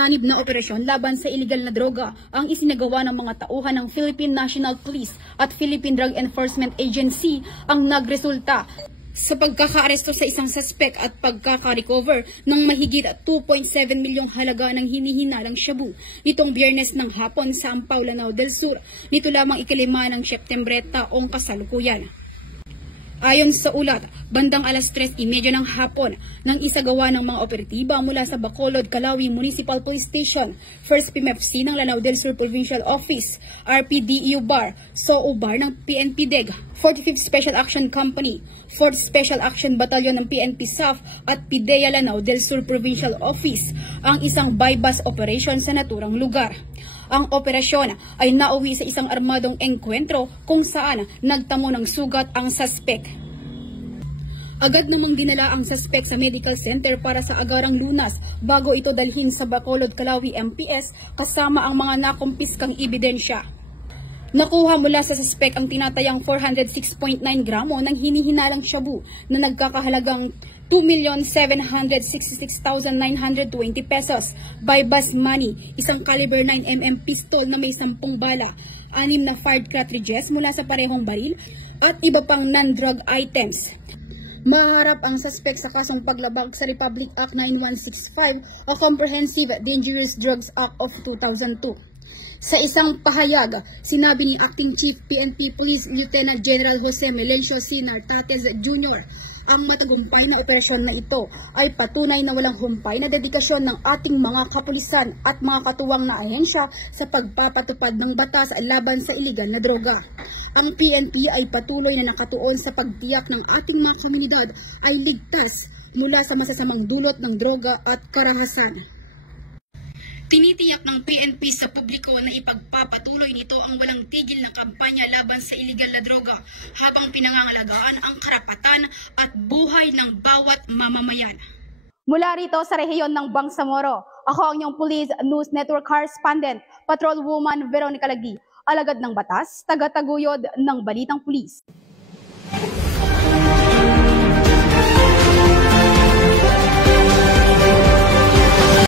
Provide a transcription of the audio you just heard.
masanib na operasyon laban sa iligal na droga ang isinagawa ng mga tauhan ng Philippine National Police at Philippine Drug Enforcement Agency ang nagresulta sa pagkakaaresto sa isang suspect at pagkaka-recover ng mahigit 2.7 milyong halaga ng hinihinalang shabu nitong Biyernes ng hapon sa Ampao, Lanao del Sur. Nito lamang ikalima ng Setyembre taong kasalukuyan. Ayon sa ulat, bandang alas 3:30 ng hapon nang isagawa ng mga operatiba mula sa Bacolod, Calawi Municipal Police Station, 1st PMFC ng Lanao del Sur Provincial Office, RPDEU Bar, SOO Bar ng PNP DEG, 45th Special Action Company, 4th Special Action Battalion ng PNP SAF at PIDEA Lanao del Sur Provincial Office ang isang bypass operation sa naturang lugar. Ang operasyon ay nauwi sa isang armadong engkwentro kung saan nagtamo ng sugat ang suspect. Agad namang dinala ang suspect sa medical center para sa agarang lunas bago ito dalhin sa Bacolod, Calawi MPS kasama ang mga nakumpiskang ebidensya. Nakuha mula sa suspect ang tinatayang 406.9 gramo ng hinihinalang shabu na nagkakahalagang 2,766,920 pesos, bypass money, isang caliber 9mm pistol na may 10 bala, 6 na fired cartridges mula sa parehong baril, at iba pang non-drug items. Maharap ang suspect sa kasong paglabag sa Republic Act 9165 o Comprehensive Dangerous Drugs Act of 2002. Sa isang pahayag, sinabi ni Acting Chief PNP Police Lieutenant General Jose Melencio C. Nartates Jr., ang matagumpay na operasyon na ito ay patunay na walang humpay na dedikasyon ng ating mga kapulisan at mga katuwang na ahensya sa pagpapatupad ng batas laban sa iligal na droga. Ang PNP ay patuloy na nakatuon sa pagtiyak ng ating mga komunidad ay ligtas mula sa masasamang dulot ng droga at karahasan. Tinitiyak ng PNP sa publiko na ipagpapatuloy nito ang walang tigil na kampanya laban sa iligal na droga habang pinangangalagaan ang karapatan at buhay ng bawat mamamayan. Mula rito sa rehiyon ng Bangsamoro, ako ang inyong Police News Network Correspondent, Patrolwoman Veronica Lagi, alagad ng batas, taga-taguyod ng Balitang Pulis.